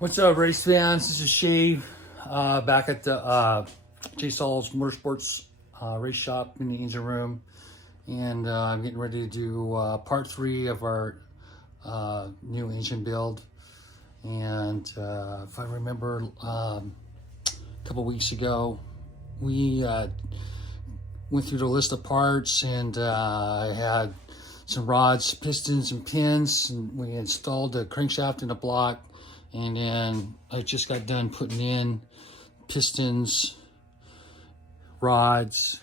What's up, race fans? This is Shave back at the Chase Hall's Motorsports race shop in the engine room, and I'm getting ready to do part 3 of our new engine build. And if I remember, a couple weeks ago, we went through the list of parts, and I had some rods, pistons, and pins, and we installed the crankshaft in the block. And then I just got done putting in pistons, rods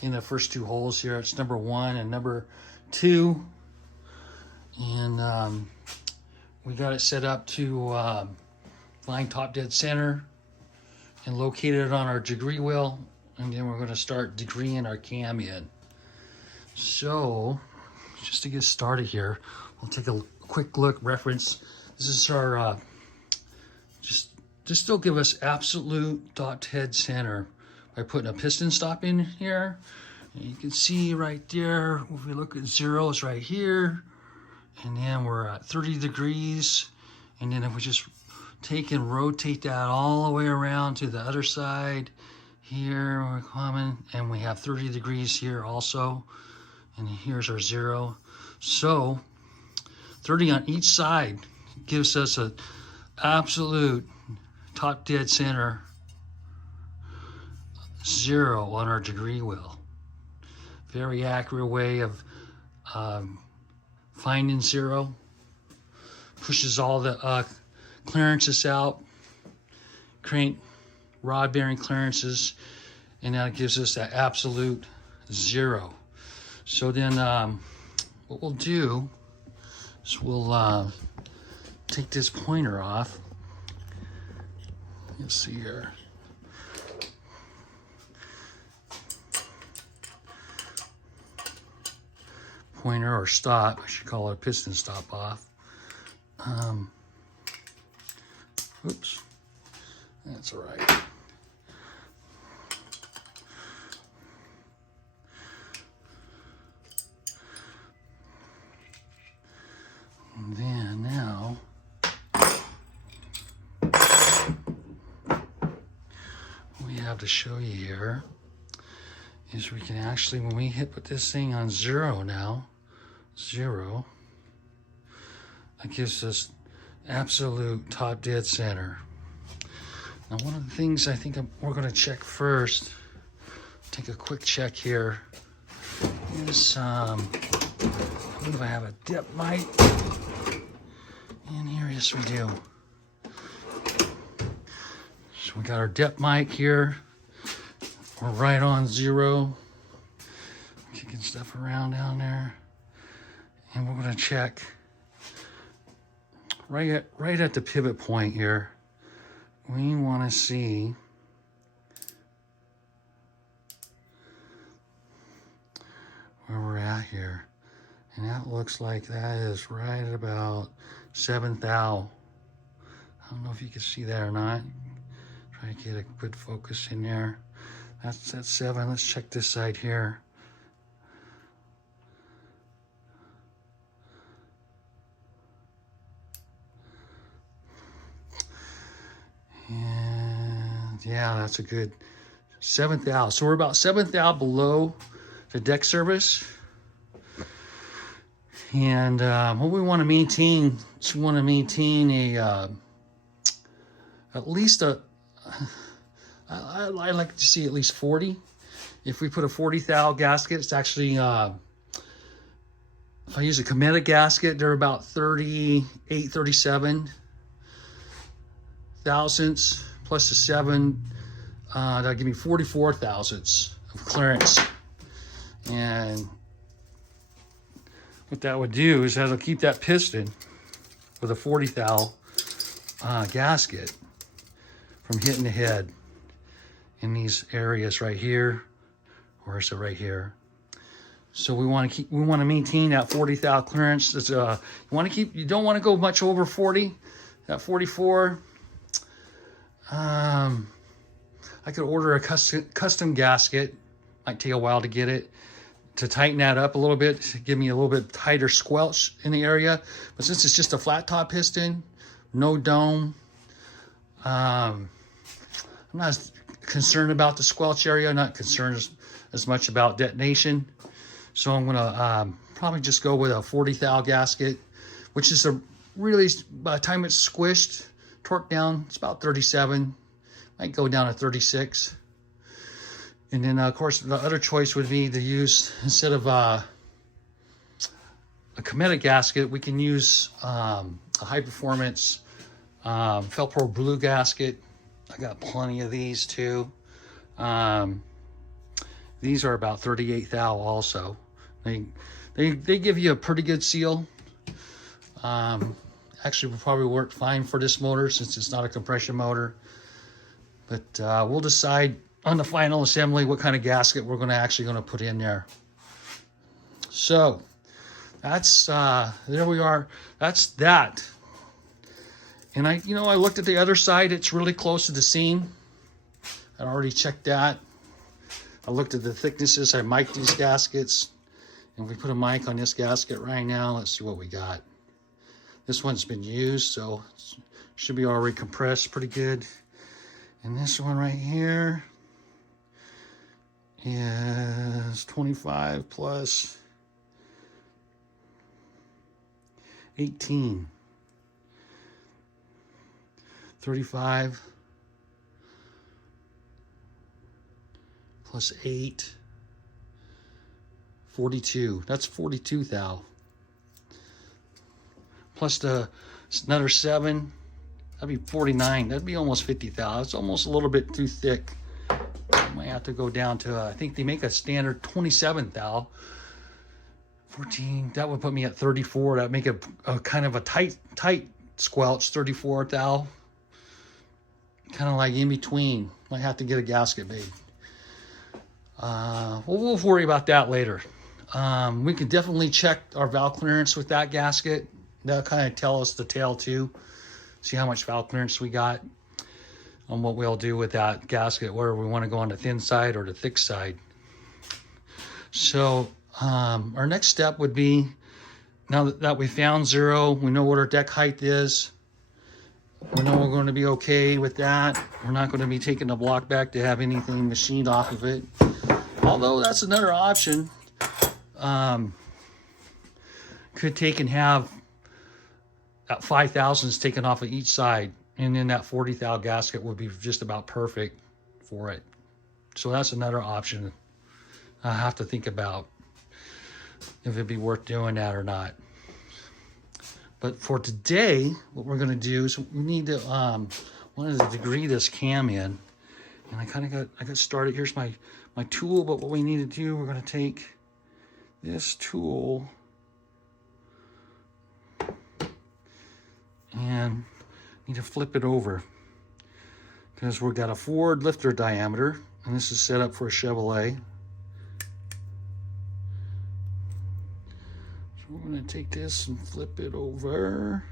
in the first 2 holes here. It's number 1 and number 2. And we got it set up to line top dead center and located it on our degree wheel. And then we're going to start degreeing our cam in. So just to get started here, we'll take a quick look reference. This is our just still give us absolute dot head center by putting a piston stop in here. And you can see right there, if we look at 0, it's right here, and then we're at 30 degrees. And then if we just take and rotate that all the way around to the other side here, we're coming, and we have 30 degrees here also, and here's our 0. So 30 on each side gives us an absolute top dead center 0 on our degree wheel. Very accurate way of finding 0. Pushes all the clearances out, crank rod bearing clearances, and that gives us that absolute 0. So then what we'll do is we'll take this pointer off. Let's see here. Pointer or stop, I should call it a piston stop off. Oops, that's all right. And then now, what we have to show you here is we can actually, when we put this thing on 0 now, 0, that gives us absolute top dead center. Now, one of the things I think we're going to check first, take a quick check here, is I believe I have a dip mic in here. Yes, we do. So we got our dip mic here. We're right on 0. Kicking stuff around down there. And we're going to check right at the pivot point here. We want to see where we're at here. And that looks like that is right at about 7th thou. I don't know if you can see that or not. Try to get a good focus in there. That's at 7. Let's check this side here. And yeah, that's a good 7th thou. So we're about 7th thou below the deck surface. And what we want to maintain is we want to maintain a at least a I like to see at least 40. If we put a 40 thou gasket, it's actually if I use a Cometa gasket, they're about 38, 37 thousandths plus the 7. That'll give me 44 thousandths of clearance. And what that would do is that'll keep that piston with a 40 thou gasket from hitting the head in these areas right here, or so right here. So we want to maintain that 40 thou clearance. It's, you don't want to go much over 40. That 44. I could order a custom gasket. Might take a while to get it. to tighten that up a little bit, to give me a little bit tighter squelch in the area. But since it's just a flat top piston, no dome. I'm not concerned about the squelch area, not concerned as much about detonation. So I'm gonna probably just go with a 40 thou gasket, which is a really, by the time it's squished, torque down, it's about 37. Might go down to 36. And then of course the other choice would be to use, instead of a Cometa gasket, we can use a high performance Felpro Blue gasket. I got plenty of these too. These are about 38 thou also. They give you a pretty good seal. Actually will probably work fine for this motor since it's not a compression motor. But we'll decide on the final assembly what kind of gasket we're going to put in there. So that's there we are. That's that. And I looked at the other side. It's really close to the seam. I already checked that. I looked at the thicknesses. I mic'd these gaskets. And if we put a mic on this gasket right now, let's see what we got. This one's been used, so it should be already compressed pretty good. And this one right here is 25 plus 18. 35 plus 8, 42. That's 42 thou. Plus another 7, that'd be 49. That'd be almost 50 thou. It's almost a little bit too thick. I might have to go down to, I think they make a standard 27 thou. 14, that would put me at 34. That'd make a kind of a tight squelch, 34 thou. Kind of like in between. Might have to get a gasket made. We'll worry about that later. We can definitely check our valve clearance with that gasket. That'll kind of tell us the tale too. See how much valve clearance we got on what we'll do with that gasket, whether we want to go on the thin side or the thick side. So our next step would be, now that we found zero, we know what our deck height is. We know we're going to be okay with that. We're not going to be taking the block back to have anything machined off of it. Although that's another option. Could take and have that 5 thousandths taken off of each side, and then that 40 thou gasket would be just about perfect for it. So that's another option I have to think about if it'd be worth doing that or not. But for today, what we're going to do is we need to wanted to degree this cam in, and I got started. Here's my tool, but what we need to do, we're going to take this tool and need to flip it over, because we've got a Ford lifter diameter, and this is set up for a Chevrolet. So we're going to take this and flip it over.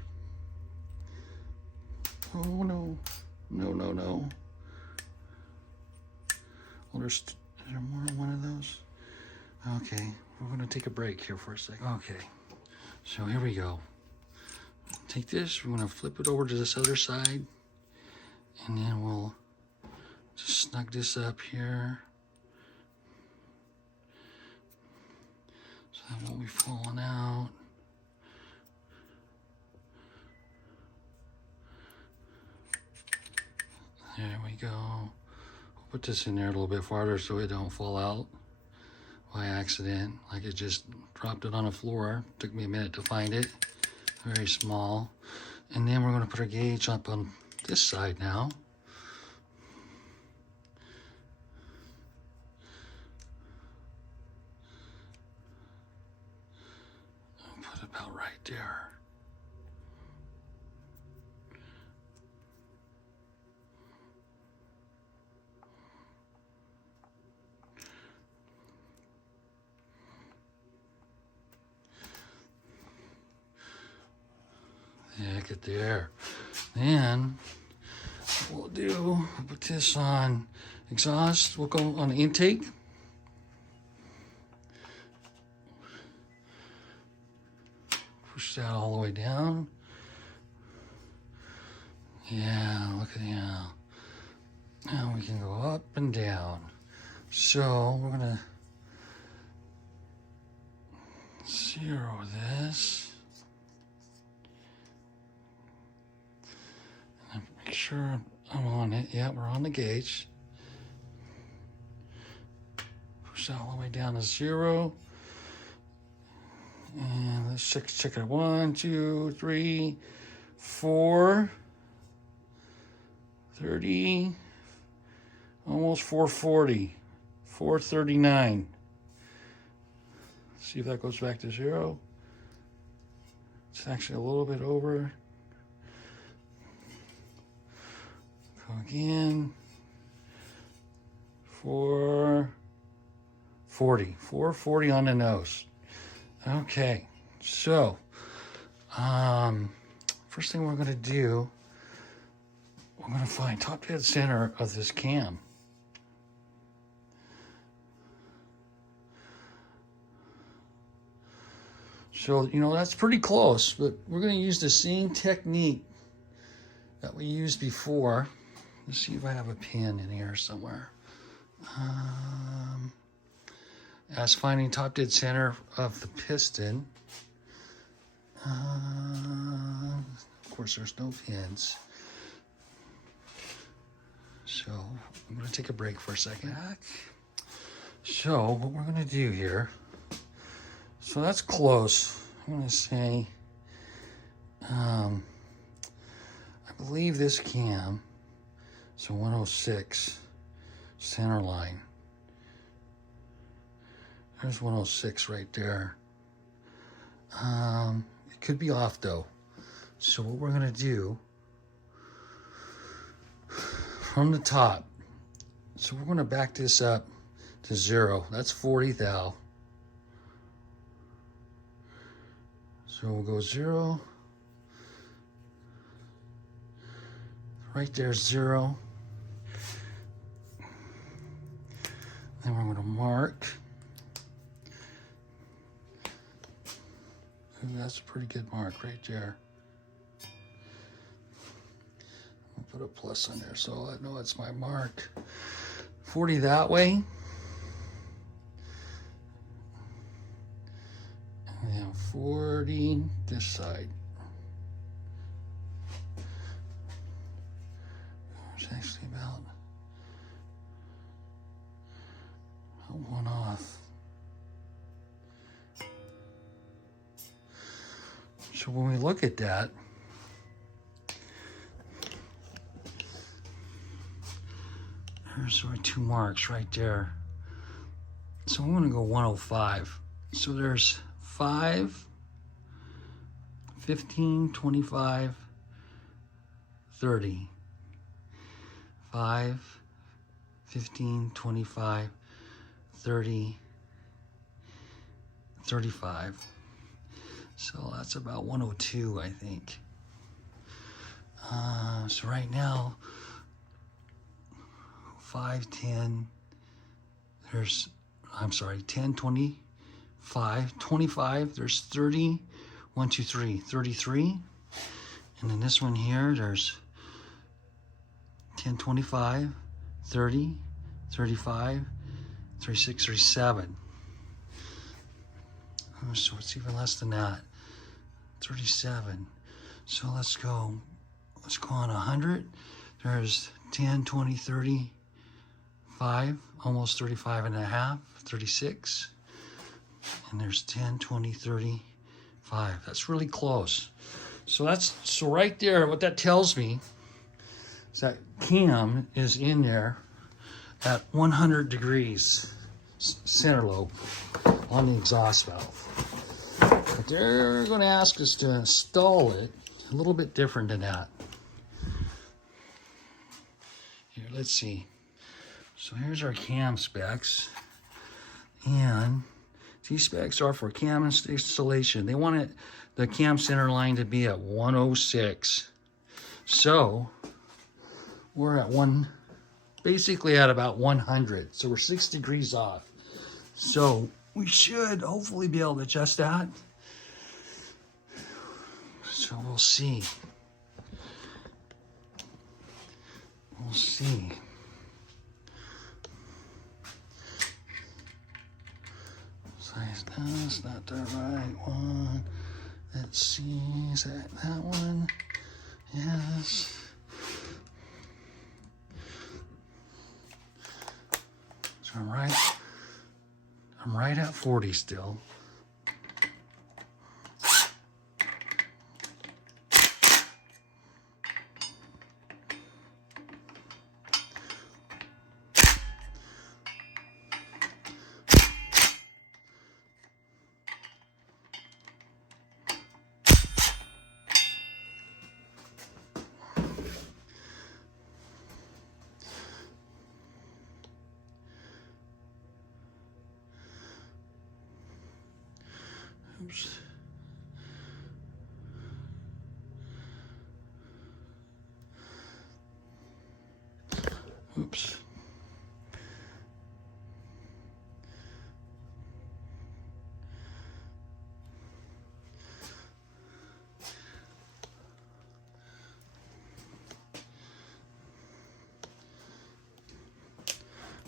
Oh no, no. Well, is there more than one of those? Okay, we're going to take a break here for a second. Okay, so here we go. Take this, we're going to flip it over to this other side, and then we'll just snug this up here so that won't be falling out. There we go. We'll put this in there a little bit farther so it don't fall out by accident, like it just dropped it on the floor. Took me a minute to find it. Very small. And then we're going to put our gauge up on this side now. I'll put it about right there. Heck it there. Then what we'll do, we'll put this on exhaust. We'll go on the intake. Push that all the way down. Yeah, look at that. Now we can go up and down. So we're gonna 0 this. And make sure I'm on it. Yeah, we're on the gauge. Push all the way down to 0. And let's check it. 1, 2, 3, 4. 30. Almost 440. 439. See if that goes back to 0. It's actually a little bit over. Go again. 440. 440 on the nose. Okay, so first thing we're going to do, we're going to find top dead center of this cam. So, you know, that's pretty close, but we're going to use the same technique that we used before. Let's see if I have a pin in here somewhere. As finding top dead center of the piston. Of course, there's no pins. So I'm going to take a break for a second. So what we're going to do here, so that's close. I'm going to say, I believe this cam, so 106 center line. There's 106 right there. It could be off though. So what we're gonna do from the top, so we're gonna back this up to 0. That's 40 thou. So we'll go 0. Right there's 0. Then we're gonna mark. That's a pretty good mark right there. I'll put a plus on there so I know it's my mark. 40 that way. And then 40 this side. It's actually about 1 off. So when we look at that, there's sort of 2 marks right there. So I'm going to go 105. So there's 5, 15, 25, 30. 5, 15, 25, 30, 35. So that's about 102, I think. So right now, 5, 10, there's, I'm sorry, 10, 25, 25, there's 30, 1, 2, 3, 33. And then this one here, there's 10, 25, 30, 35, 36, 37. So it's even less than that. 37. So let's go on 100. There's 10, 20, 30, 5, almost 35 and a half, 36. And there's 10, 20, 30, 5. That's really close. So right there, what that tells me is that cam is in there at 100 degrees center lobe on the exhaust valve. But they're going to ask us to install it a little bit different than that. Here, let's see. So here's our cam specs. And these specs are for cam installation. They want the cam center line to be at 106. So we're at basically at about 100. So we're 6 degrees off. So we should hopefully be able to adjust that. So we'll see. We'll see. Size, no, that's not the right one. Let's see, is that one? Yes. So I'm right at 40 still. Oops. Oops.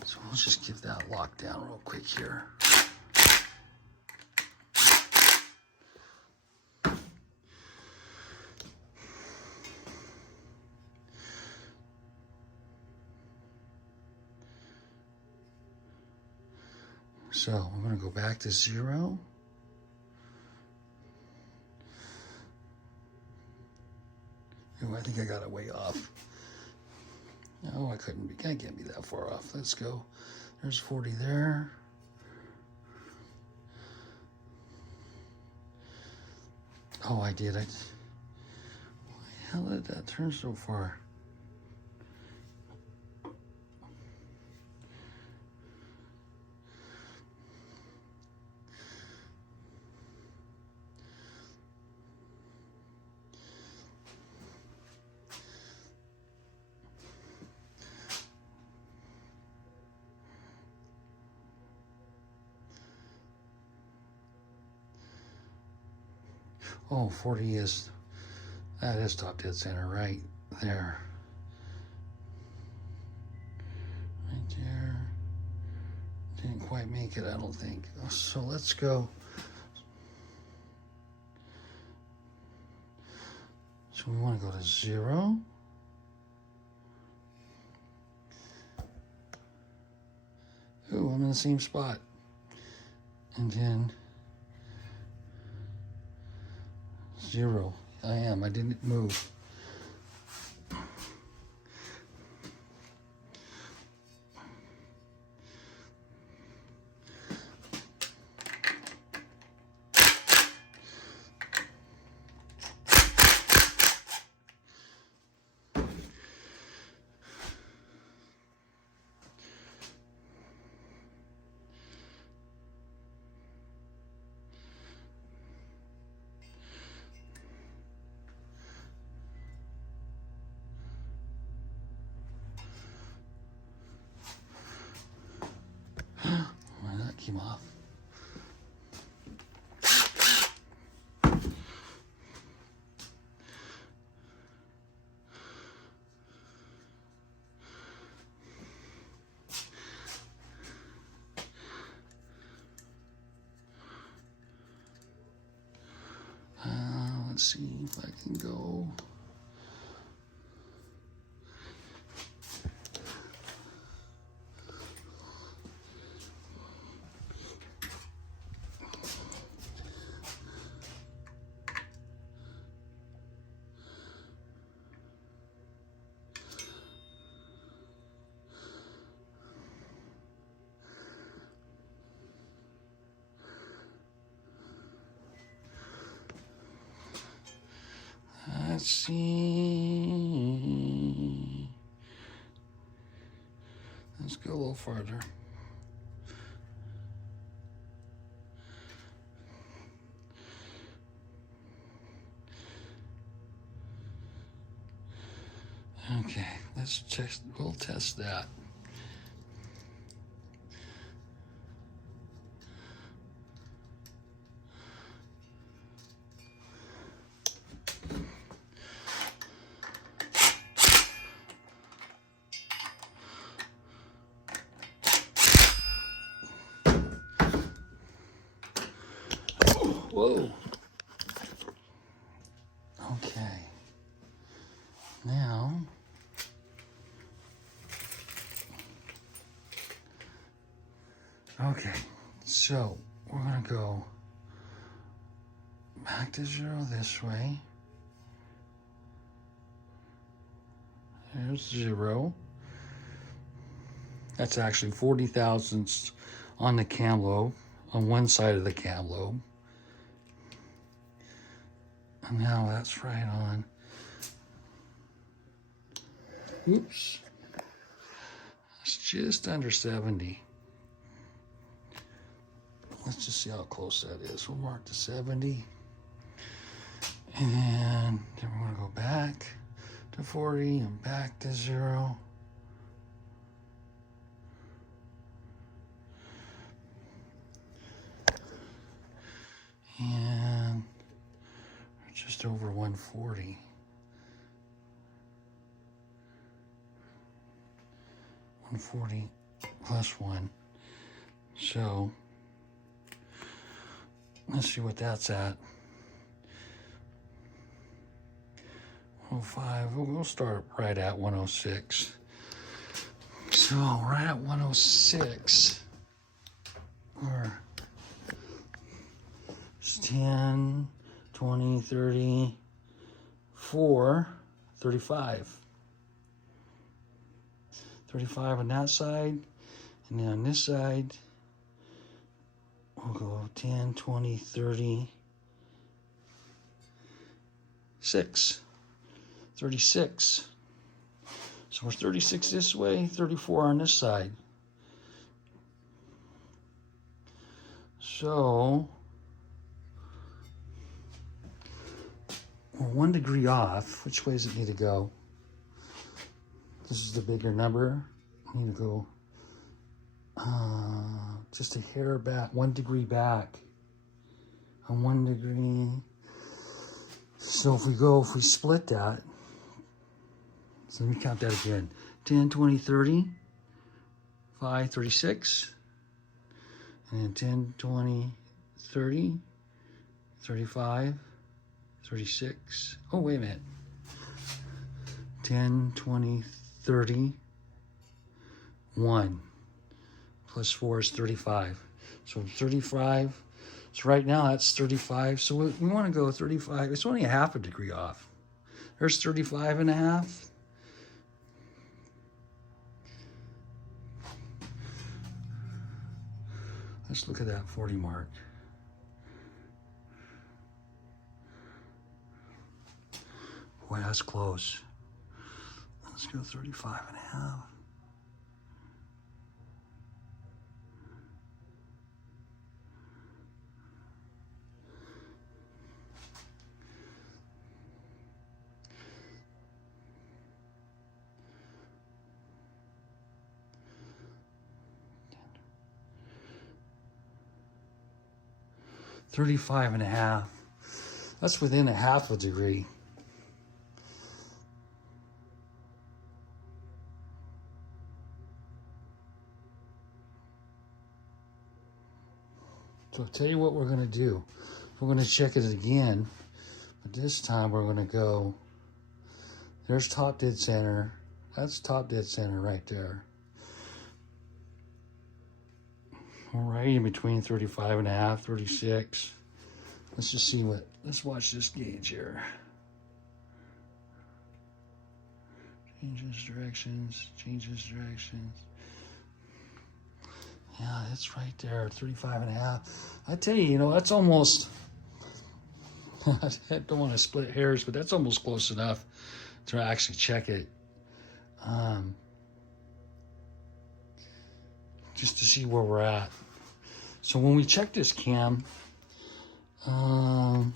So we'll just give that lockdown real quick here. So I'm going to go back to 0. Oh, I think I got it way off. No, I can't get me that far off. Let's go. There's 40 there. Oh, I did. Why the hell did that turn so far? Oh, 40 is, that is top dead center right there. Right there. Didn't quite make it, I don't think. So let's go. So we want to go to 0. Ooh, I'm in the same spot. And then 0. I am. I didn't move. Why that came off? Let's see if I can go. Let's see. Let's go a little farther. Okay, let's test. We'll test that. Now, okay, so we're gonna go back to 0 this way. There's 0. That's actually 40 thousandths on the cam lobe, on one side of the cam lobe. And now that's right on. Oops. It's just under 70. Let's just see how close that is. We'll mark to 70. And then we're going to go back to 40 and back to 0. And just over 140. 140 plus 1. So let's see what that's at. 105. We'll start right at 106. So right at 106, or 10, 20, 30, 4, 35. 35 on that side, and then on this side, we'll go 10, 20, 30, 6, 36. So we're 36 this way, 34 on this side. So we're 1 degree off. Which way does it need to go? This is the bigger number. I need to go just a hair back, 1 degree back. On 1 degree. So if we split that, so let me count that again. 10, 20, 30, 5, 36. And then 10, 20, 30, 35, 36. Oh, wait a minute. 10, 20, 30, 1 plus 4 is 35. So 35. So right now that's 35. So we want to go 35. It's only a half a degree off. There's 35 and a half. Let's look at that 40 mark. Boy, that's close. Let's go 35 and a half. $35 and a half. That's within a half a degree. So I'll tell you what we're going to do. We're going to check it again, but this time we're going to go, there's top dead center. That's top dead center right there. We're right in between 35 and a half, 36. Let's just see let's watch this gauge here. Changes directions. Yeah, it's right there, 35 and a half. I tell you, that's almost, I don't want to split hairs, but that's almost close enough to actually check it. Just to see where we're at. So when we check this cam, the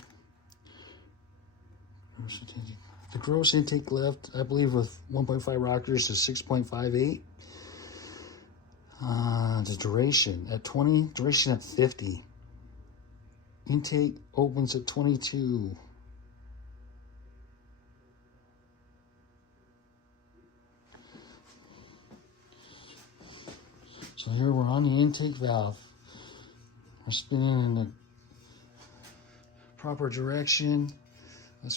gross intake left, I believe with 1.5 rockers is 6.58. The duration at 20, duration at 50. Intake opens at 22. So here we're on the intake valve. We're spinning in the proper direction.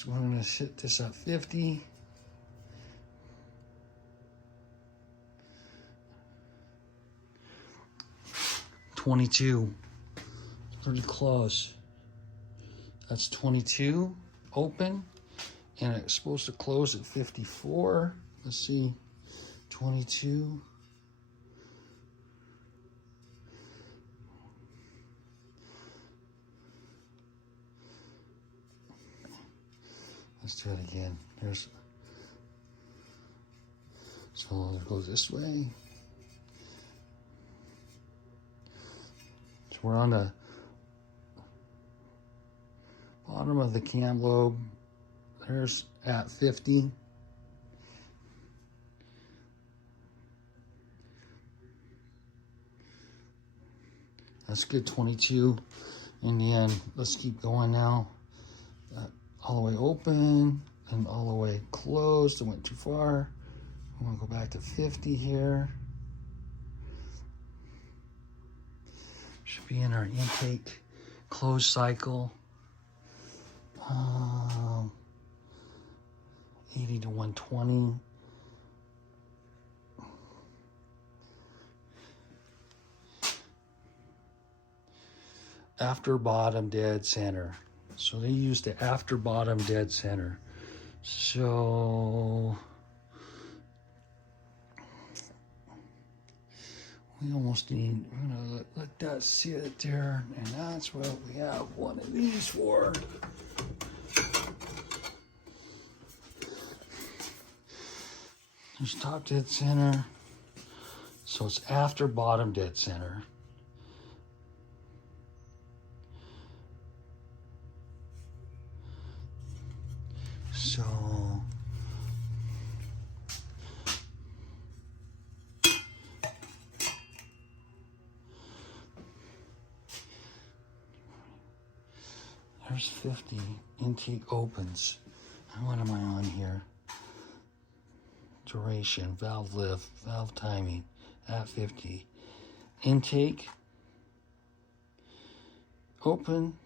We're going to hit this at 50. 22. Pretty close. That's 22 open, and it's supposed to close at 54. Let's see, 22. Let's do it again. So it goes this way. So we're on the bottom of the cam lobe. There's at 50. That's good, 22. And then let's keep going now. All the way open and all the way closed. It went too far. I'm gonna go back to 50 here. Should be in our intake close cycle. 80 to 120. After bottom dead center. So they used the after bottom dead center. So we almost need, we're gonna let that sit there, and that's what we have one of these for. There's top dead center. So it's after bottom dead center. So there's 50. Intake opens. What am I on here? Duration, valve lift, valve timing at 50. Intake open.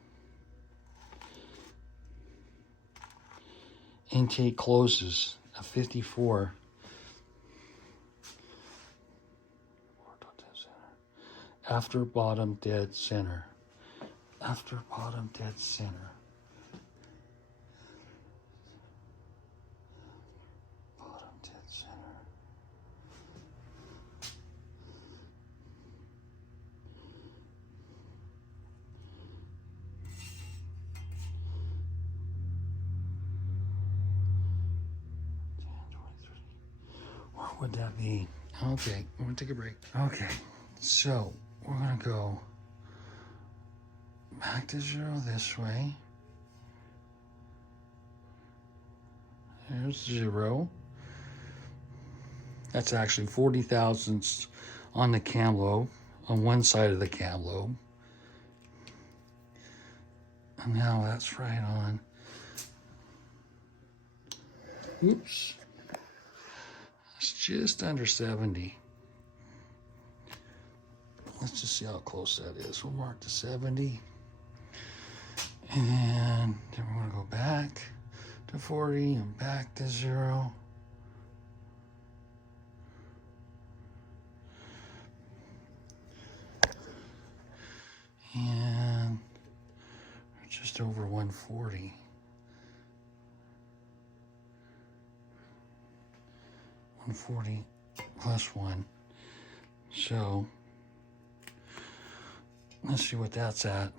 Intake closes at 54. After bottom dead center. After bottom dead center. Bottom dead center. Would that be? Okay, we're gonna take a break. Okay, so we're gonna go back to 0 this way. There's 0. That's actually 40 thousandths on the cam lobe, on one side of the cam lobe. And now that's right on. Oops. It's just under 70. Let's just see how close that is. We'll mark to 70. And then we're gonna go back to 40 and back to 0. And we're just over 140. 140 plus 1. So let's see what that's at.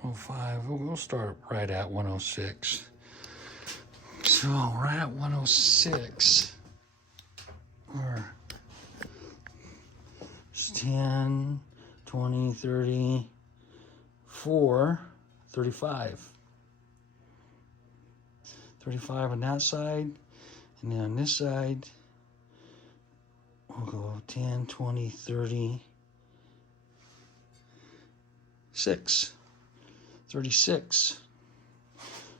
105. We'll start right at 106. So right at 106. Or 10, 20, 30, 4, 35. 35 on that side, and then on this side, we'll go 10, 20, 30, 6, 36.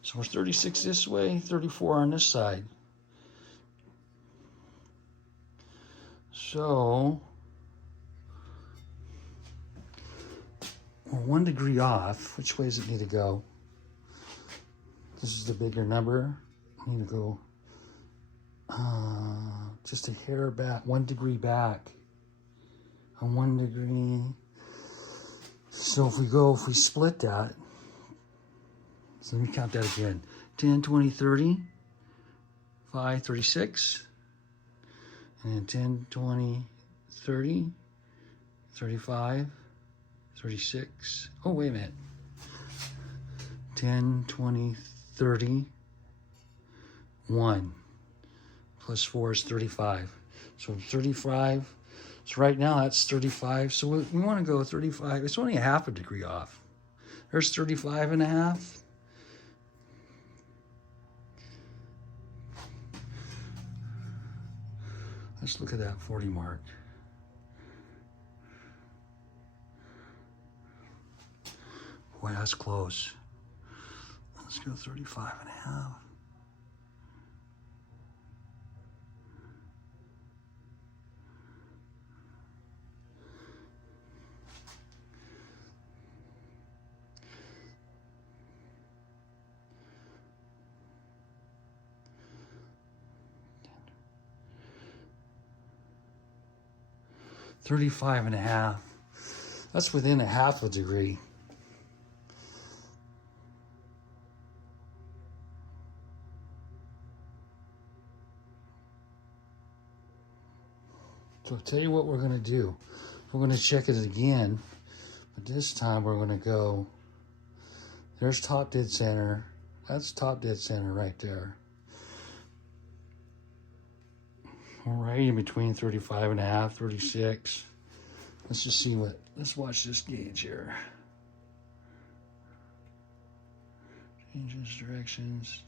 So we're 36 this way, 34 on this side. So we're 1 degree off. Which way does it need to go? This is the bigger number. I need to go just a hair back, 1 degree back. on 1 degree. So if we split that, so let me count that again. 10, 20, 30, 5, 36, and then 10, 20, 30, 35, 36. Oh, wait a minute. 10, 20, 30, 1 plus 4 is 35. So 35. So right now that's 35. So we want to go 35. It's only a half a degree off. There's 35 and a half. Let's look at that 40 mark. Boy, that's close. Let's go 35 and a half. $35 and a half. That's within a half a degree. So I'll tell you what we're going to do. We're going to check it again, but this time we're going to go, there's top dead center. That's top dead center right there. We're right in between 35 and a half, 36. Let's just see let's watch this gauge here. Changes directions.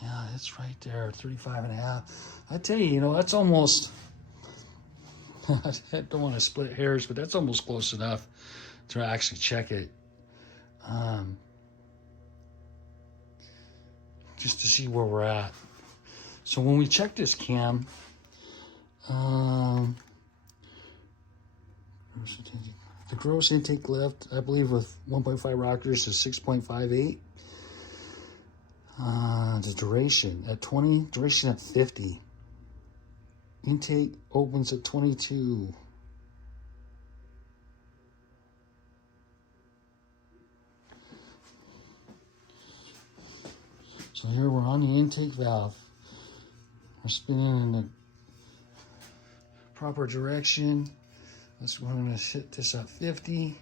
Yeah, it's right there, 35 and a half. I tell you, that's almost, I don't want to split hairs, but that's almost close enough to actually check it. Just to see where we're at. So when we check this cam, the gross intake left, I believe with 1.5 rockers is 6.58. The duration at 20, duration at 50. Intake opens at 22. So here we're on the intake valve. We're spinning in the proper direction. We're going to hit this at 50.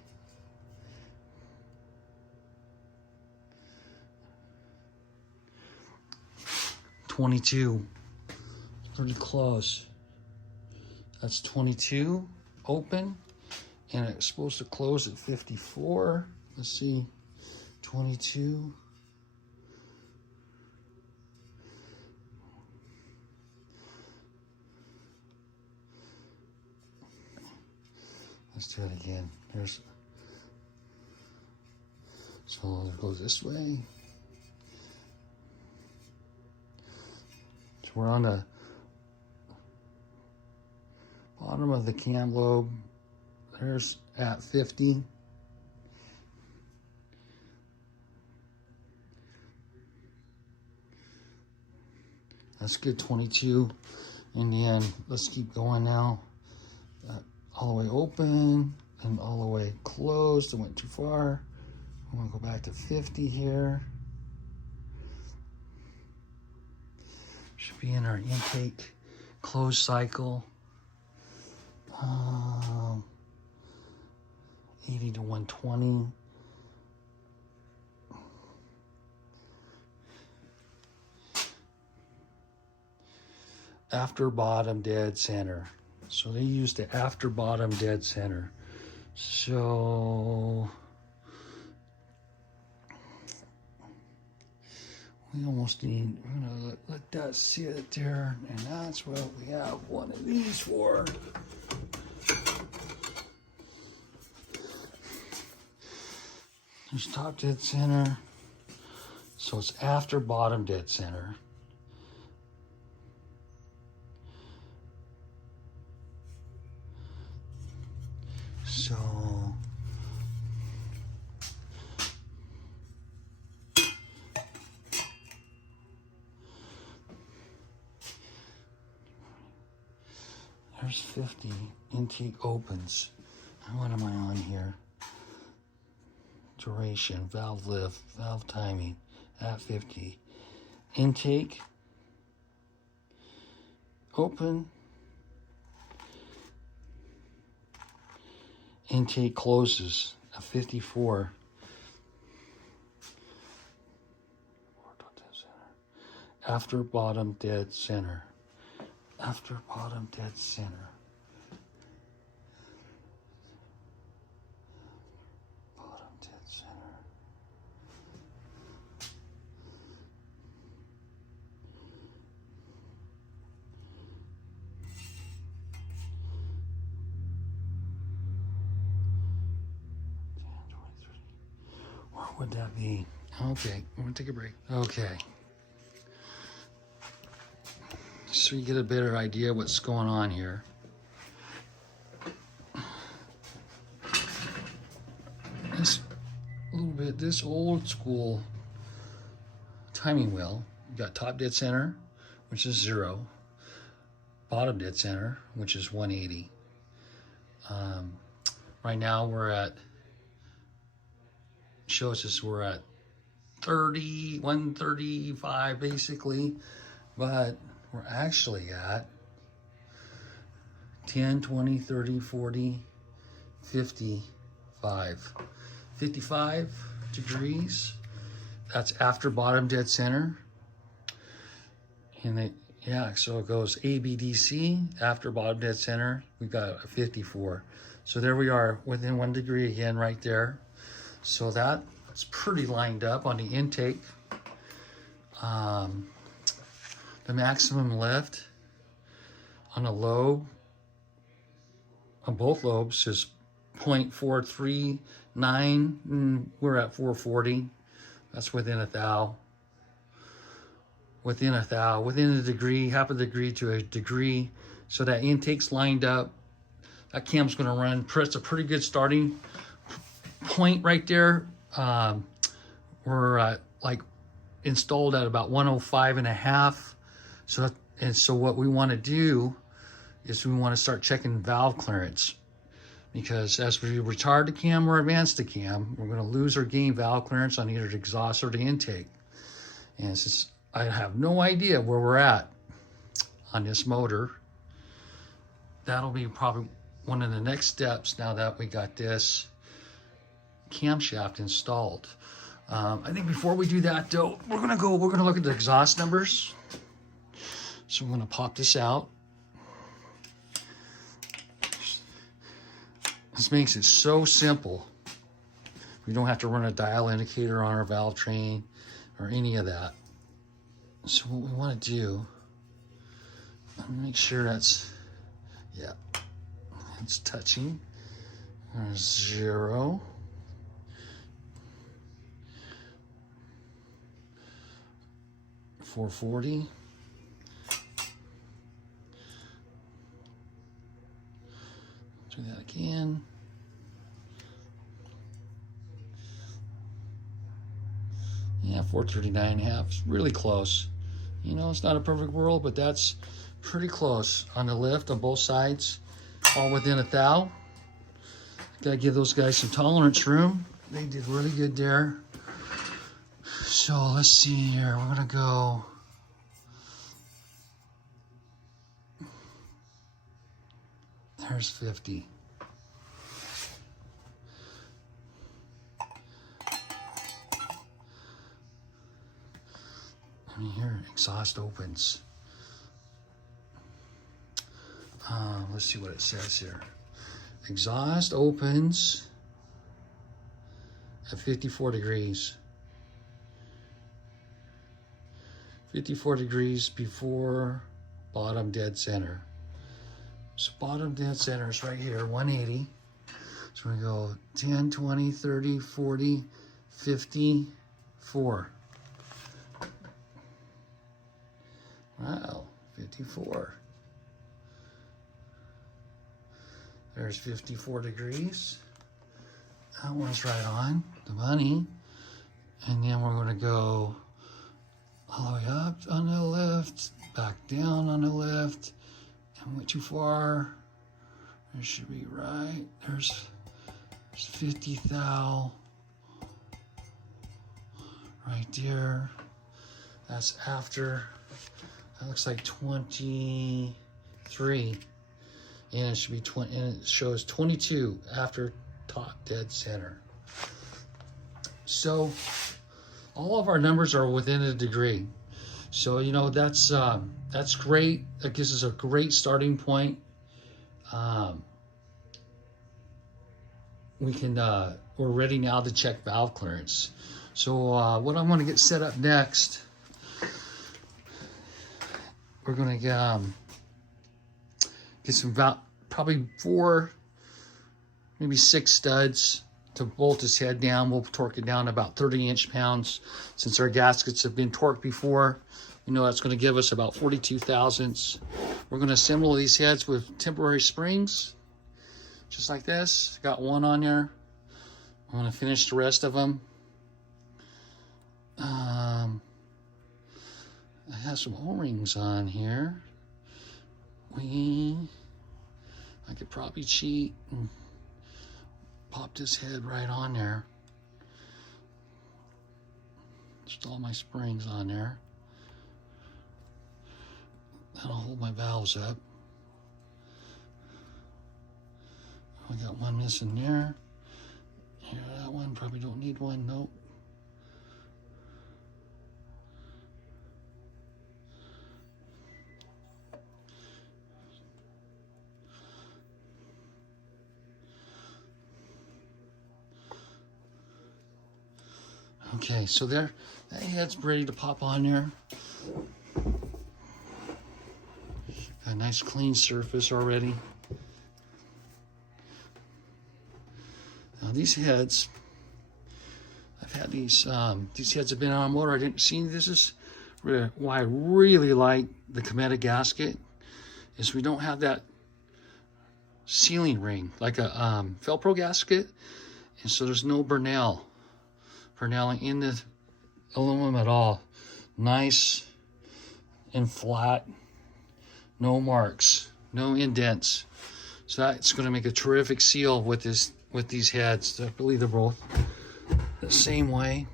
$22. Pretty close. That's 22 open, and it's supposed to close at 54. Let's see, 22. Let's do it again. So it goes this way. So we're on the bottom of the cam lobe. There's at 50. That's good, 22. And then let's keep going now. All the way open and all the way closed. I went too far. I'm gonna go back to 50 here. Should be in our intake close cycle. 80 to 120. After bottom dead center. So they used the after bottom dead center. So we almost need, we're gonna let that sit there, and that's what we have one of these for. There's top dead center. So it's after bottom dead center. So There's 50. Intake opens. What am I on here? Duration, valve lift, valve timing at 50. Intake. Open. Intake closes at 54. After bottom dead center. After bottom dead center. Bottom dead center. Where would that be? Okay, I'm gonna take a break. Okay. So you get a better idea what's going on here. This a little bit, this old school timing wheel. You got top dead center, which is 0. Bottom dead center, which is 180. Right now we're at, shows us we're at 30, 135 basically, but we're actually at 10, 20, 30, 40, 55. 55 degrees. That's after bottom dead center. And so it goes ABDC, after bottom dead center, we got a 54. So there we are, within 1 degree again right there. So that's pretty lined up on the intake. The maximum lift on a lobe, on both lobes, is 0.439. We're at 440. That's within a thou. Within a thou, within a degree, half a degree to a degree. So that intake's lined up. That cam's gonna run. It's a pretty good starting point right there. We're like installed at about 105.5. So what we want to do is we want to start checking valve clearance, because as we retard the cam or advance the cam, we're going to lose or gain valve clearance on either the exhaust or the intake. And since I have no idea where we're at on this motor, that'll be probably one of the next steps now that we got this camshaft installed. I think before we do that though, we're gonna look at the exhaust numbers. So I'm gonna pop this out. This makes it so simple. We don't have to run a dial indicator on our valve train or any of that. So what we want to do, make sure that's, yeah, it's touching. There's 0. $440. Do that again. Yeah, 439.5. It's really close. You know, it's not a perfect world, but that's pretty close on the lift on both sides, all within a thou. Gotta give those guys some tolerance room. They did really good there. So let's see here. We're gonna go. There's 50. I mean, here, exhaust opens. Let's see what it says here. Exhaust opens at 54 degrees. 54 degrees before bottom dead center. So bottom dead center is right here, 180. So we go 10, 20, 30, 40, 54. Wow, 54. There's 54 degrees. That one's right on, the money. And then we're gonna go all the way up on the left, back down on the left, I went too far. There should be right. There's 50 thou right there. That's after. That looks like 23. And it should be 20, and it shows 22 after top dead center. So all of our numbers are within a degree. So, you know, that's great. That gives us a great starting point. We're ready now to check valve clearance. So what I'm going to get set up next, we're going to get some probably 4, maybe 6 studs to bolt this head down. We'll torque it down to about 30 inch-pounds. Since our gaskets have been torqued before, we know that's going to give us about 42 thousandths. We're going to assemble these heads with temporary springs, just like this. Got one on there. I'm going to finish the rest of them. I have some O-rings on here. I could probably cheat and pop this head right on there. Just all my springs on there. That'll hold my valves up. I got one missing there. Here, that one, probably don't need one, nope. Okay, so there, that head's ready to pop on there. Got a nice clean surface already. Now these heads, I've had these heads have been on a motor. I didn't see this is why I really like the Cometa gasket, is we don't have that sealing ring like a Felpro gasket, and so there's no Bernelling in the aluminum at all. Nice and flat, no marks, no indents. So that's going to make a terrific seal with these heads. I believe they're both the same way,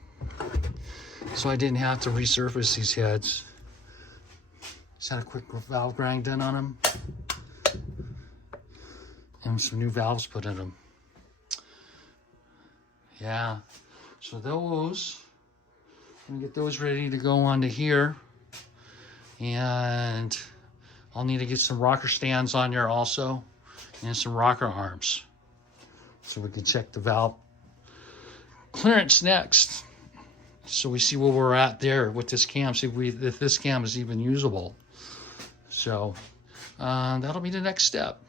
so I didn't have to resurface these heads. Just had a quick valve grind done on them and some new valves put in them. Yeah, so those, I'm gonna get those ready to go onto here, and I'll need to get some rocker stands on there also, and some rocker arms, so we can check the valve clearance next. So we see where we're at there with this cam, see if this cam is even usable. So that'll be the next step.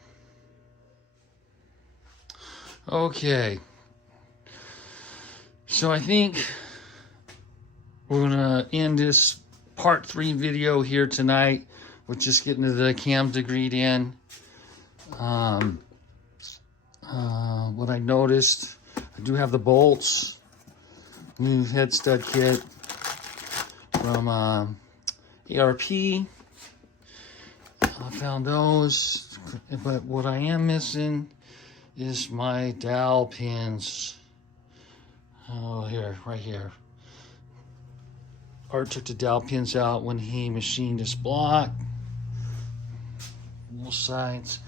Okay. So I think we're gonna end this part 3 video here tonight with just getting the cam degreed in. What I noticed, I do have the bolts, new head stud kit from ARP. I found those, but what I am missing is my dowel pins. Oh, here, right here. Art took the dowel pins out when he machined this block. Both sides.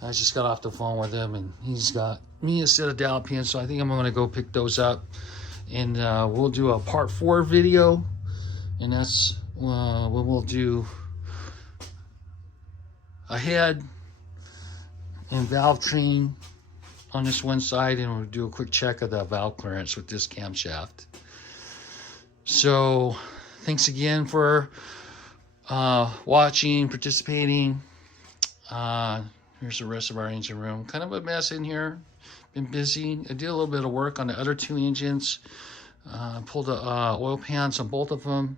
I just got off the phone with him, and he's got me a set of dowel pins, so I think I'm going to go pick those up, and we'll do a part 4 video, and that's when we'll do a head and valve train on this one side, and we'll do a quick check of the valve clearance with this camshaft. So thanks again for watching, participating. Here's the rest of our engine room. Kind of a mess in here. Been busy. I did a little bit of work on the other 2 engines. Pulled the oil pans on both of them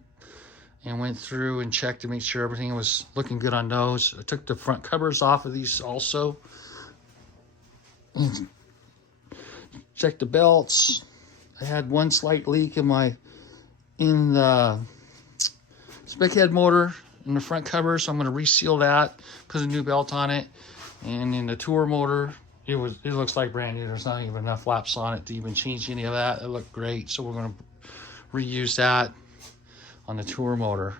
and went through and checked to make sure everything was looking good on those. I took the front covers off of these also. Check the belts. I had one slight leak in the spec head motor. in the front cover, so I'm going to reseal that, put a new belt on it. And in the tour motor, it looks like brand new. There's not even enough laps on it to even change any of that. It looked great, so we're going to reuse that on the tour motor.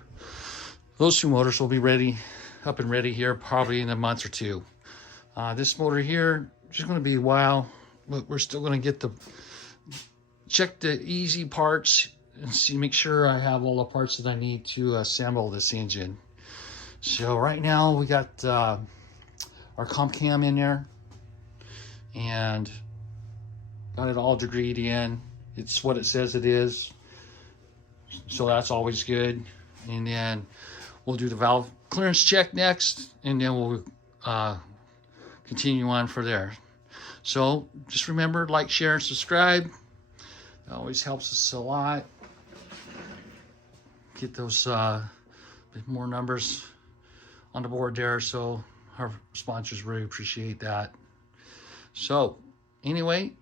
Those two motors will be ready, up and ready here probably in a month or two. This motor here, just going to be a while, but we're still going to check the easy parts and make sure I have all the parts that I need to assemble this engine. So right now we got our comp cam in there and got it all degreed in. It's what it says it is, so that's always good. And then we'll do the valve clearance check next, and then we'll continue on for there. So just remember, like, share, and subscribe. It always helps us a lot. Get those more numbers on the board there, so our sponsors really appreciate that. So anyway,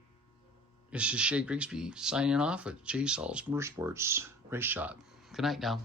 this is Shay Grigsby signing off at J. Saul's Motorsports Race Shop. Good night now.